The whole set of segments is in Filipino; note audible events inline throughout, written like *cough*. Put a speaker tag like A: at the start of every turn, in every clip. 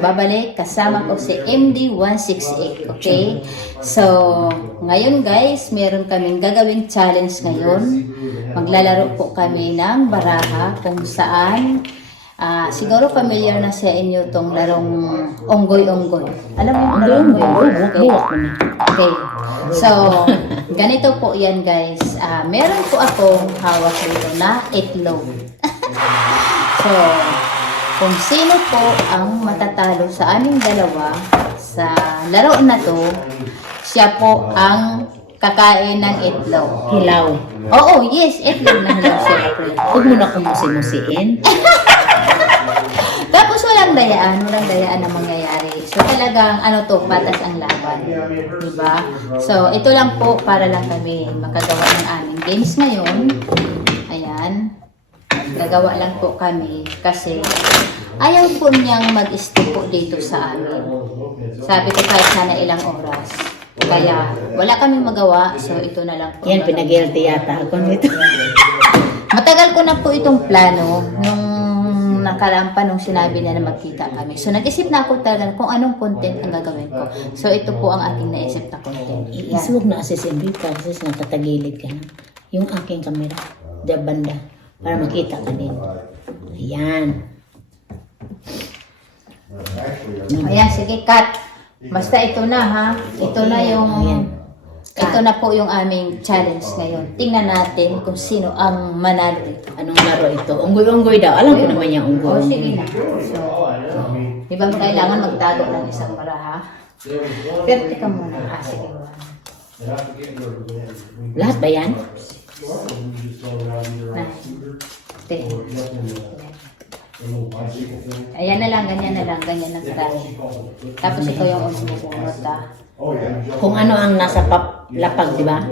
A: Babalik kasama ko si MD168, okay? So, ngayon guys, meron kaming gagawing challenge ngayon. Maglalaro po kami ng baraha kung saan ah, siguro familiar na sa inyo tong larong onggoy-onggoy. Alam mo yung larong onggoy-onggoy? Okay. Okay. So, ganito po yan guys. Ah, meron po akong hawak dito na itlog. *laughs* so, kung sino po ang matatalo sa aming dalawa sa laro na to, siya po ang kakain ng itlog.
B: Hilaw.
A: Oo, yes, itlog na hilaw syempre.
B: Huwag mo na kumusimusiin. *laughs*
A: Tapos walang dayaan, walang dayaan na mangyayari. So talagang ano to, patas ang laban. Diba? So ito lang po para lang kami makagawa ng aming games ngayon. Gagawa lang po kami kasi ayaw po niyang mag-stay po dito sa amin. Sabi ko kahit sana ilang oras. Kaya wala kaming magawa, so ito na lang po.
B: Yan, pinag-guilty yata ako nito. *laughs*
A: Matagal ko na po itong plano nung nakaraang pa nung sinabi niya na magkita kami. So nag-isip na ako talaga kung anong content ang gagawin ko. So ito po ang aking naisip na content. Yan.
B: Is huwag na assissin ka kasi nakatagilid ka na. Yung aking camera, diyan banda, para makita ka din. Ayan.
A: Ayan, sige, cut. Basta ito na ha. Ito na yung...
B: Ayan.
A: Ito na po yung aming challenge ngayon. Tingnan natin kung sino ang manalo.
B: Anong laro ito? Unggoy-unggoy daw. Alam ko naman yung unggoy.
A: Oh, sige na. So, di ba kailangan magtago ng isang baraha? Pero teka muna. Ah, sige.
B: Lahat ba yan?
A: Na. Ten. Ayan na lang, ganyan na lang, ganyan lang tayo. Tapos ikaw yung umuunod ah.
B: Kung ano ang nasa pap lapag, di ba?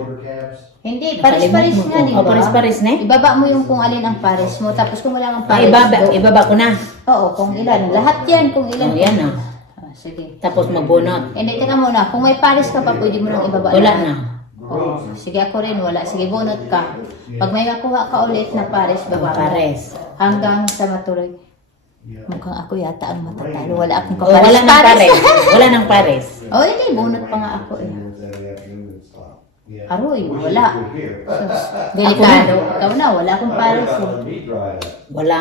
A: Hindi, pares-pares
B: Nakalimut mo
A: nga,
B: ko.
A: di
B: O,
A: ba?
B: pares-pares na eh.
A: Ibaba mo yung kung alin ang pares mo, tapos kung wala kang
B: Ah,
A: pares,
B: ibaba,
A: go.
B: ibaba ko na.
A: Oo, kung ilan. Lahat yan, kung ilan.
B: O, yan ah.
A: Ah, sige.
B: Tapos magbunot.
A: Hindi, teka muna. Kung may pares ka pa, pwede mo nang ibaba.
B: Wala
A: lahat.
B: na.
A: Oo. Sige, ako rin, wala. Sige, bunot ka. Pag may makuha ka ulit na pares, baba.
B: Pares.
A: Hanggang sa matuloy. Mukhang ako yata ang matatalo. Wala akong
B: O, wala nang pares. *laughs* Wala nang pares.
A: Oh, hindi. Bunot pa nga ako eh. Aroy, wala. Sus, Delikado. Ikaw na, wala akong pares eh.
B: Wala.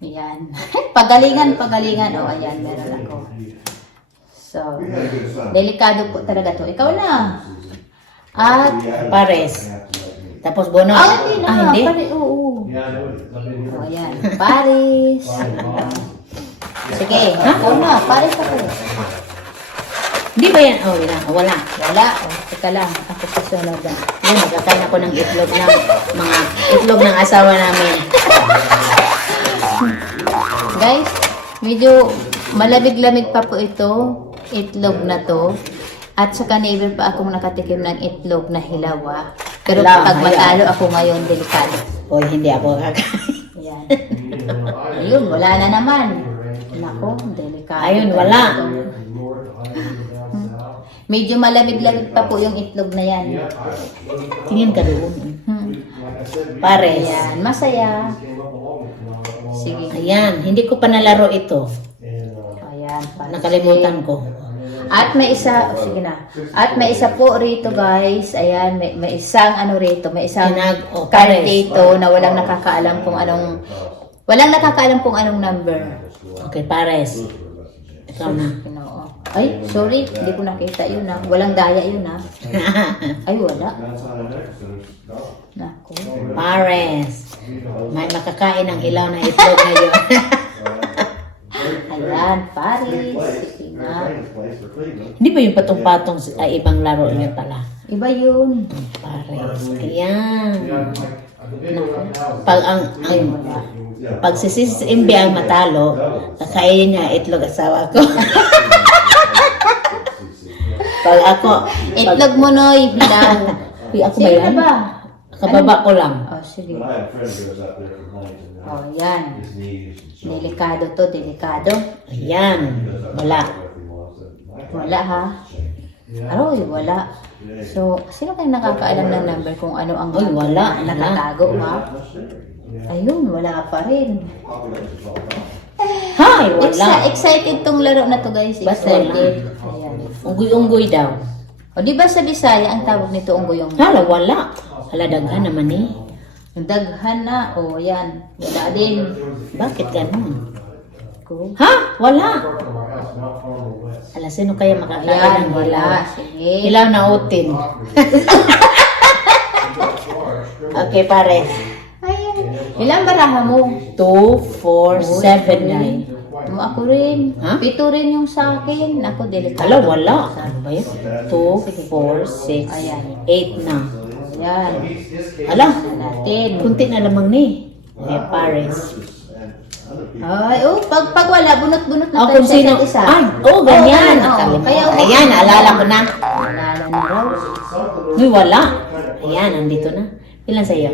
A: Yan. *laughs* pagalingan, pagalingan. Oh, ayan, meron ako. So, delikado po talaga to. Ikaw na. At,
B: Pares. Tapos bonus.
A: ah, hindi na.
B: Ah, hindi.
A: Pare, oo. Oh, ayan. Paris. Sige, ikaw na. Paris ako.
B: Hindi ba yan? Oh, wala. Wala.
A: Wala. Oh, teka lang. Ako susunod ah.
B: Yan, magkakain ako ng itlog ng mga itlog ng asawa namin.
A: Guys, medyo malamig-lamig pa po ito. Itlog na to. At saka never pa akong nakatikim ng itlog na hilawa. Pero
B: Hala,
A: pag
B: hala.
A: matalo ako ngayon, delikado.
B: Hoy, hindi ako kakain. *laughs*
A: Yan. Ayun, wala na naman. Nako, delikado.
B: Ayun, wala.
A: Medyo malamig-lamig pa po yung itlog na yan.
B: Tingin ka doon.
A: Hmm.
B: Pares.
A: Ayan, masaya. Sige.
B: Ayan, hindi ko pa nalaro ito.
A: Ayan. pares.
B: Nakalimutan ko.
A: At may isa, oh, sige na. At may isa po rito guys. Ayan, may, may isang ano rito. May isang
B: oh,
A: card dito na walang nakakaalam kung anong, walang nakakaalam kung anong number.
B: Okay, pares. Ikaw na.
A: Ay, sorry. Hindi ko nakita yun ah. Walang daya yun ah. *laughs* Ay, wala. Naku.
B: pares. May makakain ng ilaw na itlog ngayon. *laughs*
A: Ayan, Paris.
B: Hindi ba yung patong-patong ay ibang laro niya pala?
A: Iba yun.
B: Pares. Ayan. Pag ang, ang pag si Sis Imbi ang matalo, kakainin niya itlog asawa ko. *laughs* pag ako,
A: Itlog mo noy, bilang. *laughs*
B: Uy, ako ba
A: Sino
B: yan?
A: Na ba?
B: kababa ko lang.
A: Oh, sige. Oh, yan. Delikado to, delikado.
B: Ayan. Wala.
A: Wala ha? Aroy, wala. So, sino kayo nakakaalam ng number kung ano ang
B: Ay, wala.
A: nakatago ha? Ayun, wala pa rin.
B: Ha? Ay, wala.
A: Exa- excited tong laro na to guys.
B: Ba't
A: Excited. Ayan.
B: Unggoy-unggoy daw.
A: O di ba sa Bisaya ang tawag nito unggoy-unggoy?
B: Hala, wala. Hala, daghan naman eh.
A: Daghan na. O yan. Wala din.
B: Bakit ganun?
A: Ko.
B: Ha? Wala. Ala, sino kaya makakain ng
A: wala. Sige.
B: Hilaw na utin. *laughs* okay, pare.
A: Ayan. Ilang baraha mo?
B: 2, 4, 7, 9.
A: Mo ako rin.
B: Ha?
A: Pito rin yung sa akin. Ako, delikado.
B: Hala, wala. Ano ba yun? 2, 4, 6,
A: Ayan.
B: 8 na.
A: Yan.
B: Ala,
A: Natin.
B: kunti na lamang ni. Okay, pares.
A: Ay, oh, pag, pag wala, bunot-bunot na
B: Oh,
A: tayo sa
B: sino.
A: isa.
B: Ay, oh, ganyan.
A: Oo,
B: Nakalimutan.
A: Kaya,
B: Ayan, alala ko na.
A: Alala raw.
B: Uy, wala. Ayan, nandito na. Ilan sa'yo?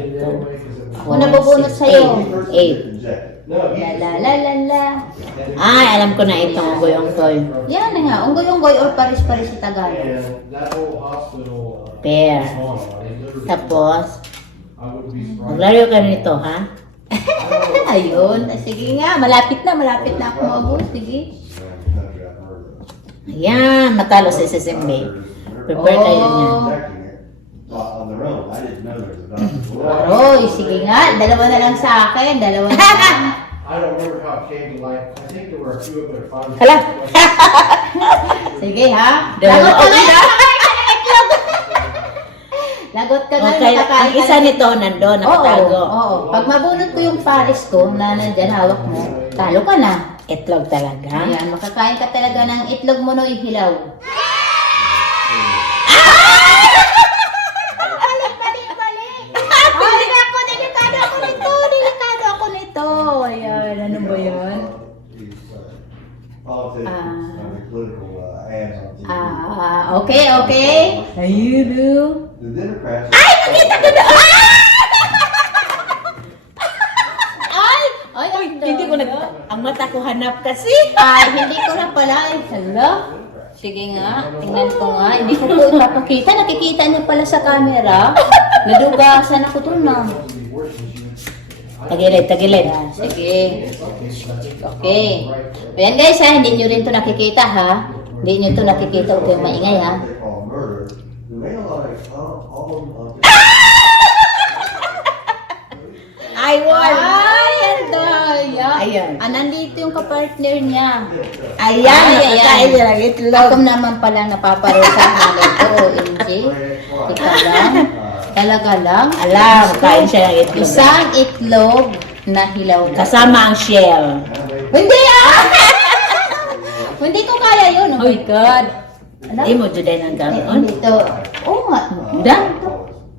A: Ako nabubunot sa'yo.
B: 8.
A: La la la la la.
B: Ay, alam ko na itong goyong toy.
A: Yan na nga, unggoy-unggoy or paris-paris sa Tagalog.
B: Pair. Tapos, maglaro ka nito, ha? *laughs*
A: Ayun, sige nga, malapit na, malapit na ako maubos. Sige.
B: Ayan, matalo sa SSMB. Prepare kayo niyan.
A: Aroy, sige nga, dalawa na lang sa akin, dalawa na lang. *laughs*
C: I don't remember how it came to life. I think there were a few of their funds.
B: Hala! *laughs*
A: Sige ha.
B: Dalawa.
A: Lagot ka
B: Okay
A: nga. *laughs* Lagot ka nga,
B: Okay, ang isa nito nandun,
A: Oo,
B: nakatago.
A: oo. Pag mabunot ko yung pares ko na nandyan hawak mo, talo ka na.
B: Itlog talaga.
A: Ayan, makakain ka talaga ng itlog mo no hilaw. Balik, balik, balik. Balik ako, delikado ako nito, delikado ako nito. Ayan, ano ba yan? Okay, okay. Ayun.
C: Ay, *laughs*
A: Ay, ay,
B: Uy, hindi ko nag... Ang mata ko hanap kasi.
A: Ay, hindi ko na pala. Ay, hala. Sige nga, tingnan ko nga. Hindi ko po ipapakita. Nakikita niyo pala sa camera. Nadugasan ako dun na.
B: Tagilid, tagilid.
A: Sige. Okay. Ayan guys ha, hindi nyo rin to nakikita ha. Hindi nyo to nakikita. Huwag kayong maingay ha. *laughs*
B: I won!
A: Ay, daya.
B: Ayan.
A: Ah, nandito yung kapartner niya.
B: Ayan,
A: Ay,
B: nakakain niya ng itlog.
A: Ako naman pala napaparusahan nito, OMG. Ika lang. Talaga lang.
B: Alam, kain siya ng itlog.
A: Isang itlog na hilaw.
B: Kasama ang shell.
A: Hindi ah! Hindi ko kaya yun. Oh my God. Ano?
B: Hindi mo juday ng
A: Eh,
B: gano'n.
A: Hindi to. Oo nga.
B: Da?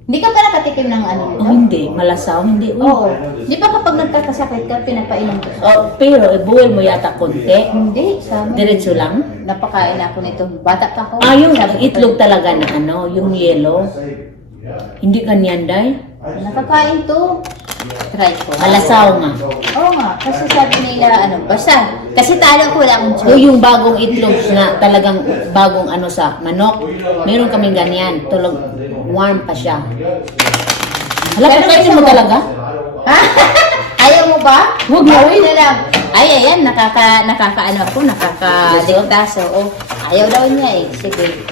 A: Hindi ka pa nakatikim ng ano nito?
B: Oh, hindi. Malasaw, hindi. Uy.
A: Oo. Di ba kapag nagkakasakit ka, pinapainom ko?
B: Oh, pero ibuwil mo yata konti.
A: Hindi.
B: Diretso lang.
A: Napakain ako nito. Bata pa ako.
B: Ah, yung
A: Sabi ko,
B: itlog talaga na ano, yung yellow. Hindi ganyan, day.
A: Nakakain to. Try ko.
B: Malasaw nga.
A: Oo nga. Kasi sabi nila, ano, basta. Kasi talo ko, wala akong
B: O
A: choice.
B: yung bagong itlog na talagang bagong ano sa manok. Meron kaming ganyan. Tulog, warm pa siya. Hala,
A: Pero
B: kakainin mo
A: mo?
B: talaga?
A: Ha? *laughs* Ayaw mo ba?
B: Huwag na,
A: Ayaw na lang. Ay, ayan, nakaka, nakakaano ako, nakakaligtas. Oo. Ayaw daw niya eh. Sige.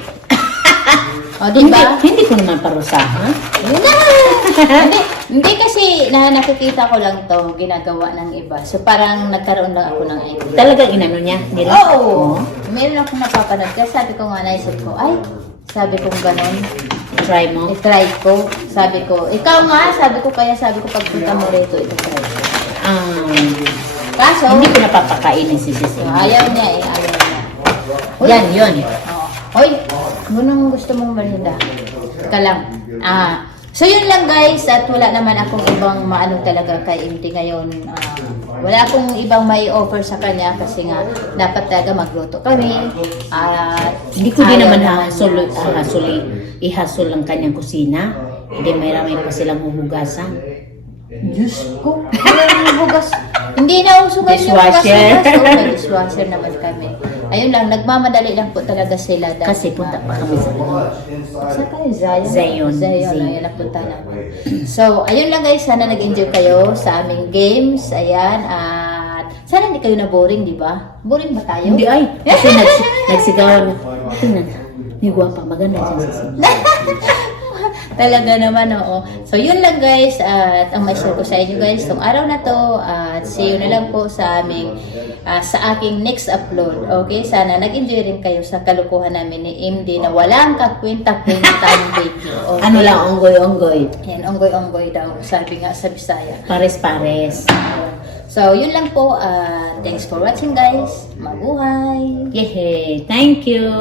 A: *laughs* o, di
B: Hindi, hindi ko naman parusahan.
A: Yun *laughs* na. hindi, hindi kasi na nakikita ko lang to ginagawa ng iba. So parang nagkaroon lang ako ng idea.
B: Talaga inano niya nila?
A: Oo. Meron akong napapanood. Kaya sabi ko nga, naisip ko, ay, sabi ko ganon,
B: Try mo.
A: i-try ko. Sabi ko, ikaw nga, sabi ko, kaya sabi ko, pagpunta mo rito, ito-try ko.
B: Um,
A: Kaso,
B: hindi ko napapakainin si Sisi.
A: ayaw niya eh, ayaw niya. Uy,
B: Yan, yun.
A: Oo. Hoy, anong gusto mong merinda? Ka lang. Ah, so yun lang guys, at wala naman akong ibang maano talaga kay Inti ngayon. Ah, wala akong ibang may offer sa kanya kasi nga dapat talaga magluto kami. At
B: Hindi ko din naman hahasol, hahasuli, ihasol ang kanyang kusina. Hindi may ramay pa silang huhugasan.
A: Diyos ko, walang hugas. Hindi na usugan yung
B: Dishwasher.
A: hugas-hugas. Oh, may dishwasher naman kami. Ayun lang, nagmamadali lang po talaga sila. dahil
B: Kasi punta pa kami sa
A: Sa tayo, Zion.
B: Zion.
A: Zion,
B: Zion.
A: ayun ang punta namin. So, ayun lang guys, sana nag-enjoy kayo sa aming games. Ayan, at Sana hindi kayo na boring, di ba? Boring ba tayo?
B: Hindi ay. *laughs* Kasi nags, nagsigawan. Tingnan. May gwapa. Maganda *laughs* siya sa
A: Talaga naman, oo. So, yun lang guys. At ang may share ko sa inyo guys, itong araw na to. At see you na lang po sa aming, ah, sa aking next upload. Okay? Sana nag-enjoy rin kayo sa kalukuhan namin ni MD na walang kakwenta-kwentang *laughs* video. Okay?
B: Ano lang, onggoy-onggoy.
A: Yan, onggoy-onggoy daw. Sabi nga sa Bisaya.
B: Pares-pares.
A: So, yun lang po. ah, thanks for watching guys. Mabuhay!
B: Yehey. Thank you.